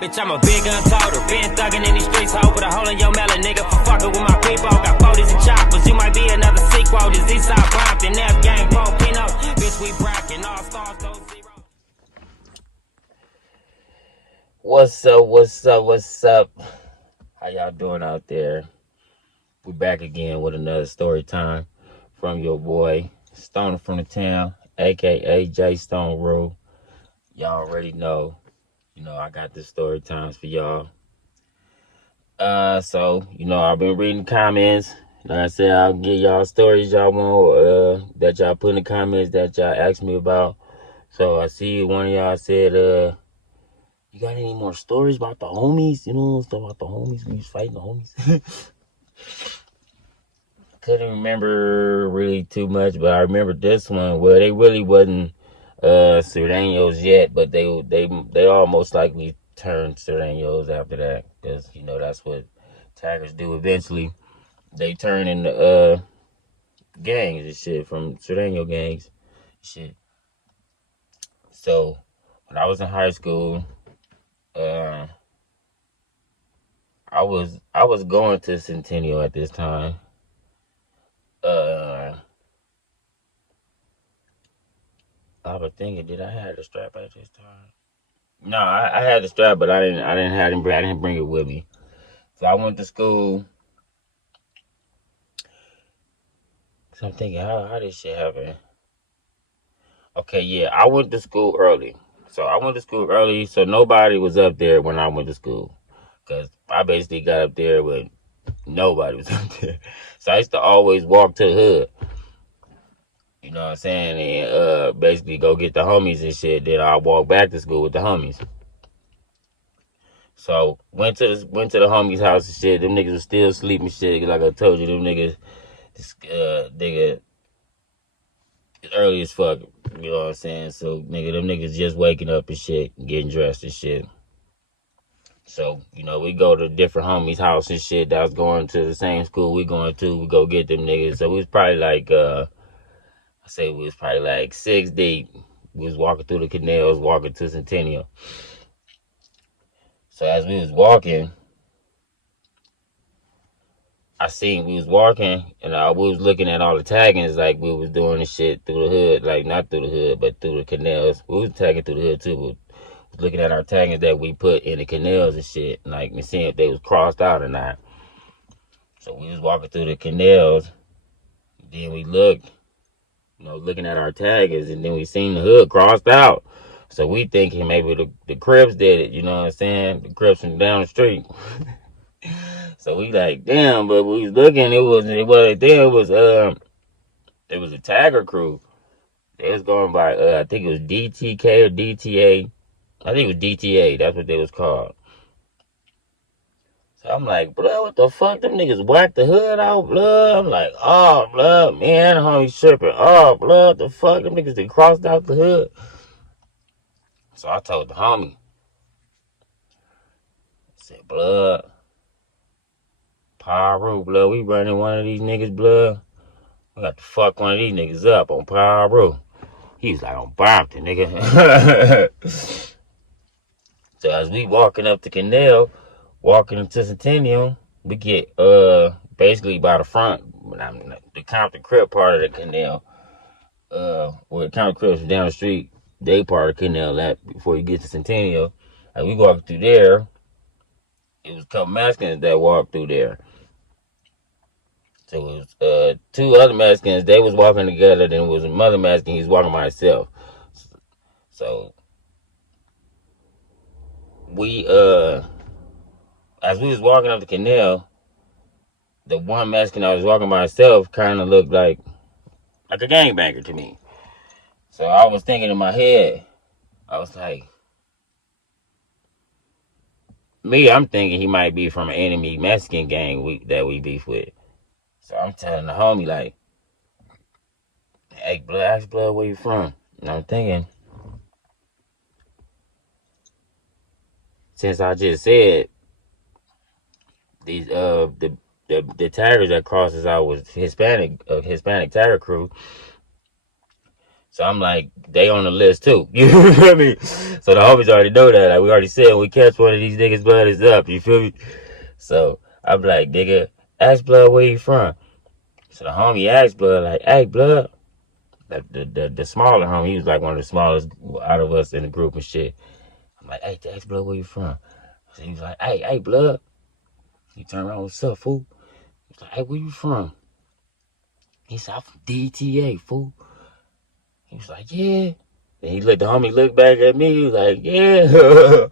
Bitch, I'm a big gun toter. Been thugging in these streets, ho. Put a hole in your melon, nigga, for fucking with my people. Got 40s and choppers. You might be another sequel. This Eastside Compton, F gang, Pino. Bitch, we brackin' all stars, those zeros. What's up? How y'all doing out there? We're back again with another story time from your boy, Stoner from the town, aka J Stone Rule. Y'all already know. I got the story times for y'all. So, I've been reading comments. Like I said, I'll get y'all stories y'all want, that y'all put in the comments that y'all asked me about. So I see one of y'all said, you got any more stories about the homies? Stuff about the homies. We was fighting the homies. Couldn't remember really too much, but I remember this one. Well, they really wasn't Sureños yet, but they all most likely turned Sureños after that, because that's what taggers do eventually. They turn into gangs and shit, from Sureño gangs, shit. So when I was in high school, I was going to Centennial at this time. I was thinking, did I have the strap at this time? No, I had the strap, but I didn't bring it with me. So I went to school. So I'm thinking, how this shit happen? Okay, yeah, I went to school early. So nobody was up there when I went to school, because I basically got up there when nobody was up there. So I used to always walk to the hood. You know what I'm saying? And basically go get the homies and shit. Then I walk back to school with the homies. So went to the homies' house and shit. Them niggas was still sleeping shit. Like I told you, them niggas, nigga, early as fuck. You know what I'm saying? So them niggas just waking up and shit, getting dressed and shit. So, we go to different homies' house and shit that was going to the same school we going to. We go get them niggas. So we was probably like, we was probably like 6 deep. We was walking through the canals, walking to Centennial. So as we was walking, we was walking, and we was looking at all the taggings, like we was doing the shit through the hood, like not through the hood, but through the canals. We was tagging through the hood too, but was looking at our taggings that we put in the canals and shit, like and seeing if they was crossed out or not. So we was walking through the canals, then we looked, looking at our taggings, and then we seen the hood crossed out. So we thinking maybe the Crips did it, you know what I'm saying? The Crips from down the street. So we like, damn, but we was looking, it was a tagger crew. They was going by, I think it was DTK or DTA. I think it was DTA, that's what they was called. So I'm like, blood, what the fuck? Them niggas whacked the hood out, blood. I'm like, oh, blood, man, the homie tripping. Oh, blood, the fuck? Them niggas, they crossed out the hood. So I told the homie, I said, blood, Pyro, blood, we running one of these niggas, blood. I got to fuck one of these niggas up on Pyro. He was like, on Brompton, nigga. So as we walking up the canal, walking into Centennial, we get basically by the front, the Compton Crip part of the canal, where the Compton Crips down the street, they part of the canal that before you get to Centennial. As we walking through there, it was a couple Mexicans that walked through there. So it was two other Mexicans, they was walking together, then it was another Mexican, he was walking by himself. So we as we was walking up the canal, the one Mexican I was walking by himself kind of looked like a gangbanger to me. So I was thinking in my head, I was like, I'm thinking he might be from an enemy Mexican gang that we beef with. So I'm telling the homie, like, hey, blood, ask blood, where you from? And I'm thinking, since I just said these the taggers that crosses out was Hispanic tagger crew, So I'm like, they on the list too. You feel me? So the homies already know that. Like we already said, when we catch one of these niggas, blood is up. You feel me? So I'm like, nigga, ask Blood where you from. So the homie asked Blood, like, hey, Blood. The smaller homie, he was like one of the smallest out of us in the group and shit. I'm like, hey, ask Blood where you from. So he was like, hey, Blood. He turned around, what's up, fool? He was like, hey, where you from? He said, I'm from DTA, fool. He was like, yeah. And he let the homie look back at me. He was like, yeah.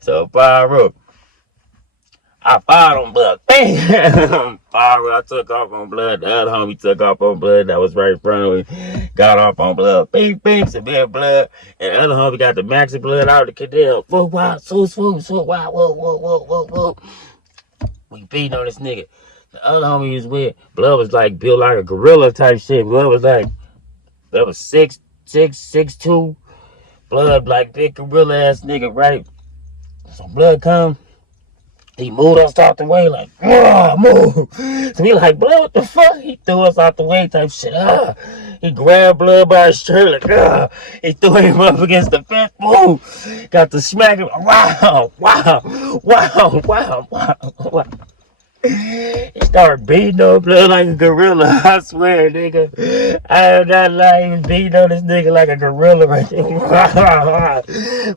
So, Pyro, I fired on Blood. Bam! Pyro, I took off on Blood. The other homie took off on Blood that was right in front of me. Got off on Blood. Bing, bing, severe Blood. And the other homie got the max of Blood out of the canal. Whoa, wow, so, wow, whoa. We beating on this nigga. The other homie he was with, Blood was like built like a gorilla type shit. Blood was 6'2". Blood like big gorilla ass nigga, right? So Blood come, he moved us out the way like, move. So we like, Blood, what the fuck? He threw us out the way type shit. He grabbed Blood by his shirt like, he threw him up against the fence. Boom. Got to smack him. Wow. He started beating on Blood like a gorilla. I swear, nigga. I am not lying. He was beating on this nigga like a gorilla right there.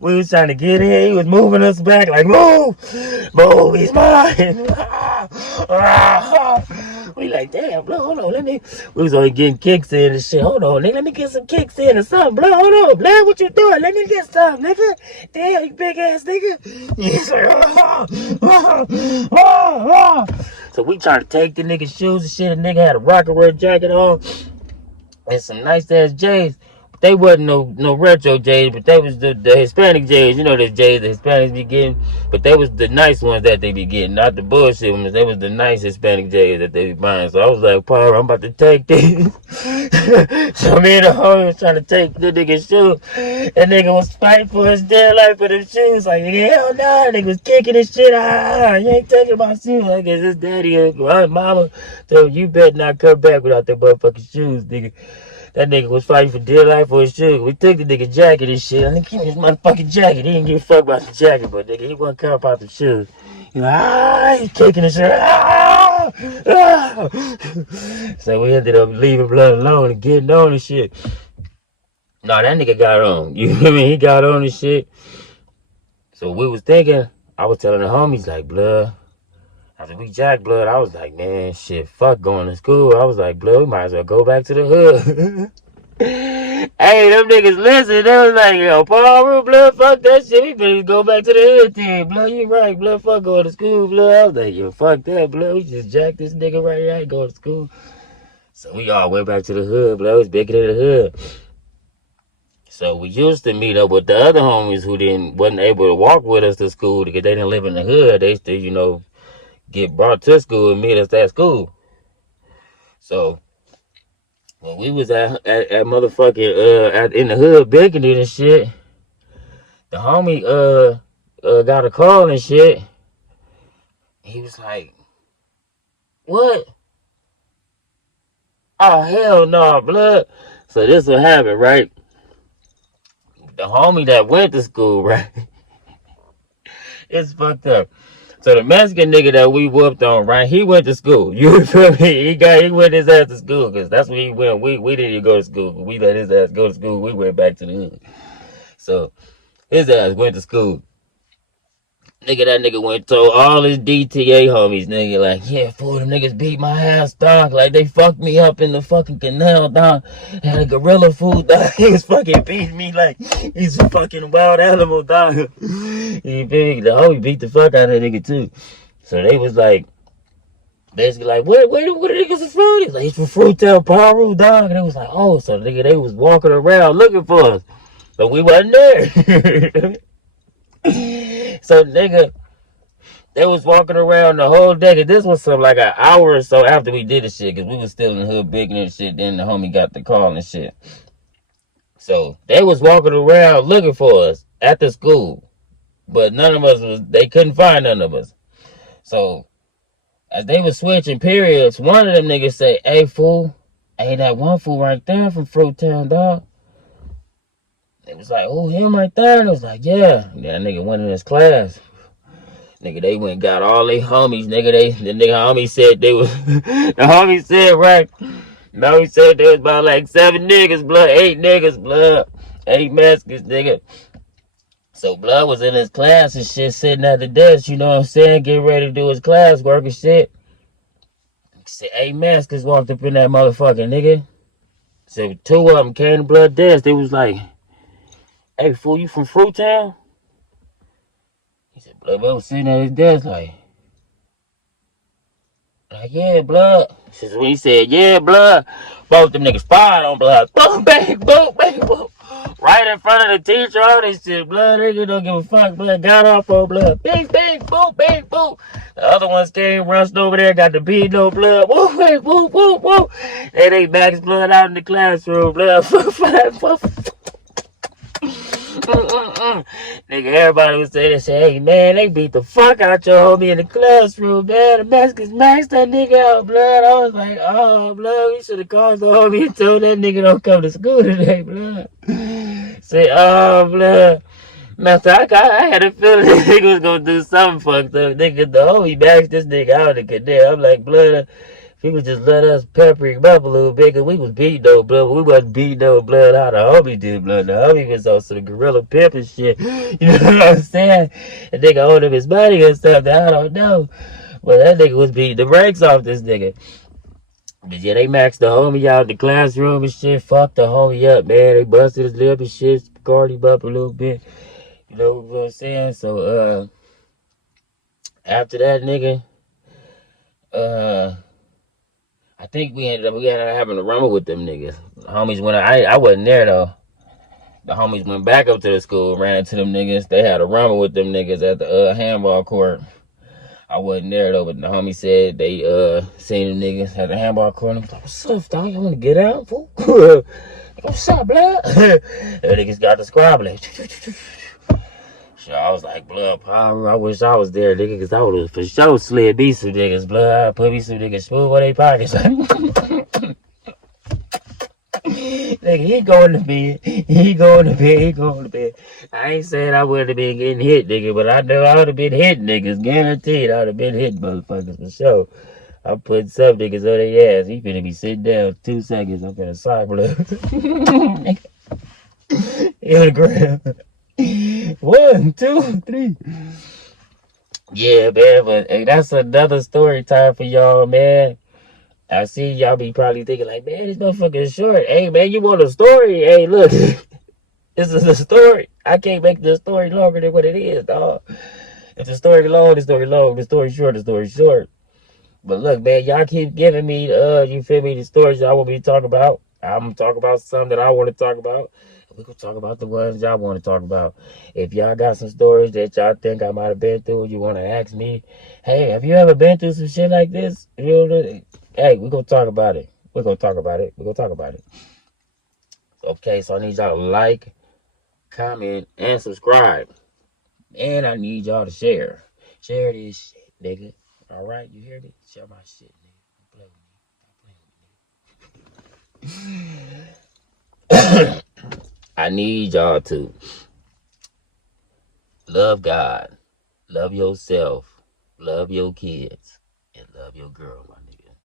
We was trying to get in. He was moving us back like, move, he's mine. We like, damn, Blood, hold on, we was only getting kicks in and shit. Hold on, nigga, let me get some kicks in or something. Blood, hold on, Blood, what you doing? Let me get some, nigga. Damn, you big ass nigga. He's like, so we tried to take the nigga's shoes and shit. The nigga had a Rockaway jacket on and some nice ass J's. But they wasn't no retro J's, but they was the Hispanic J's. You know the J's the Hispanics be getting. But they was the nice ones that they be getting, not the bullshit ones. They was the nice Hispanic J's that they be buying. So I was like, Power, I'm about to take these. So me and the homie was trying to take the nigga's shoes. That nigga was fighting for his dead life for them shoes. Like, hell nah, nigga was kicking his shit. You ain't taking my shoes. Like, it's his daddy or my mama told you better not come back without them motherfucking shoes, nigga. That nigga was fighting for dear life for his shoes. We took the nigga jacket and shit. I think give me his motherfucking jacket. He didn't give a fuck about the jacket, but nigga, he wasn't care about the shoes. He's kicking his shit. So we ended up leaving Blood alone and getting on and shit. Nah, that nigga got on. You feel me? He got on and shit. So we was thinking, I was telling the homies, like, Blood, after we jacked Blood, I was like, man, shit, fuck going to school. I was like, Blood, we might as well go back to the hood. Hey, them niggas listen. They was like, yo, Paul, Blood, fuck that shit. We better go back to the hood then. Blood, you right. Blood, fuck going to school, Blood. I was like, yo, fuck that, Blood. We just jacked this nigga right here. I ain't going to school. So we all went back to the hood. Blood was bigger than the hood. So we used to meet up with the other homies who wasn't able to walk with us to school because they didn't live in the hood. They still, get brought to school and meet us at school. So when we was at motherfucking in the hood baking it and shit, the homie got a call and shit. He was like, what? Oh hell no, Blood. So this what happened, right? The homie that went to school, right? It's fucked up. So the Mexican nigga that we whooped on, right? He went to school. You feel me? He went his ass to school because that's where he went. We didn't even go to school. We let his ass go to school. We went back to the hood. So his ass went to school. Nigga, that nigga went and told all his DTA homies, nigga, like, yeah, fool, them niggas beat my ass, dog. Like, they fucked me up in the fucking canal, dog. Had a gorilla food, dog. He was fucking beating me like he's a fucking wild animal, dog. The homie beat the fuck out of that nigga, too. So they was like, basically like, where the niggas is from? He's like, he's from Fruital, Peru, dog. And it was like, oh, so nigga, they was walking around looking for us. But we wasn't there. So nigga, they was walking around the whole day. Cause this was like an hour or so after we did the shit. Cause we was still in the hood baking and shit. Then the homie got the call and shit. So they was walking around looking for us at the school. But none of us they couldn't find none of us. So as they was switching periods, one of them niggas say, hey fool, Hey, that one fool right there from Fruittown, dog. It was like, oh, him right there. And it was like, yeah. And that nigga went in his class. Nigga, they went and got all they homies. Nigga, the nigga homie said they was, the homie said, right. No, he said there was about like 7 niggas, blood, 8 niggas, blood, 8 maskers, nigga. So blood was in his class and shit, sitting at the desk, you know what I'm saying, getting ready to do his class work and shit. He said 8 maskers walked up in that motherfucker, nigga. So 2 of them came to blood desk. They was like, hey, fool, you from Fruittown? He said, blood was sitting at his desk like, yeah, blood. Since when he said, yeah, blood, both them niggas fired on blood. Boom, bang, boom, bang, boom. Right in front of the teacher, all this shit. Blood, nigga don't give a fuck. Blood got off on blood. Bang, bang, boom, bang, boom. The other ones came, rushed over there, got the beat no blood. Woo, bang, woo, woo, woo. And they max blood out in the classroom. Blood, Nigga, everybody was saying that shit. Hey, man, they beat the fuck out your homie in the classroom, man. The maskers maxed that nigga out, blood. I was like, oh, blood, we should have called the homie and told that nigga don't come to school today, blood. Say, oh, blood. Master, I had a feeling this nigga was gonna do something fucked up. Nigga, the homie maxed this nigga out in the cadet. I'm like, blood, he would just let us pepper him up a little bit, cause we was beating no blood, but we wasn't beating no blood how the homie did blood. The homie was also the gorilla pimp and shit. You know what I'm saying? And nigga owed him his money and stuff that I don't know. But that nigga was beating the brakes off this nigga. But yeah, they maxed the homie out in the classroom and shit. Fucked the homie up, man. They busted his lip and shit, scarred him up a little bit. You know what I'm saying? So, after that, nigga, I think we ended up having a rumble with them niggas. The homies went. I wasn't there though. The homies went back up to the school, ran into them niggas. They had a rumble with them niggas at the handball court. I wasn't there though, but the homie said they seen them niggas at the handball court. And I was like, what's up, dog? You want to get out, fool? What's up, blood? The niggas got the squabbling. So I was like, blood, power. I wish I was there, nigga, because I would have for sure slid me some niggas, blood. I put me some niggas smooth on their pockets. Nigga, he going to bed. He going to bed. He going to bed. I ain't saying I wouldn't have been getting hit, nigga, but I know I would have been hitting niggas. Guaranteed I would have been hitting motherfuckers for sure. I'm putting some niggas on their ass. He finna be sitting down 2 seconds. I'm finna sock blood. He on the ground. 1, 2, 3. Yeah, man, but hey, that's another story time for y'all, man. I see y'all be probably thinking like, man, this motherfucker is short. Hey, man, you want a story? Hey, look, this is a story. I can't make the story longer than what it is, dog. If the story long, the story long. The story short, the story short. But look, man, y'all keep giving me, you feel me, the stories y'all want me to talk about. I'm going to talk about some that I want to talk about. We're going to talk about the ones y'all want to talk about. If y'all got some stories that y'all think I might have been through, you want to ask me, hey, have you ever been through some shit like this? You know, hey, we're going to talk about it. We're going to talk about it. We're going to talk about it. Okay, so I need y'all to like, comment, and subscribe. And I need y'all to share. Share this shit, nigga. All right, you hear me? Share my shit, nigga. Don't play with me. I need y'all to love God, love yourself, love your kids, and love your girl, my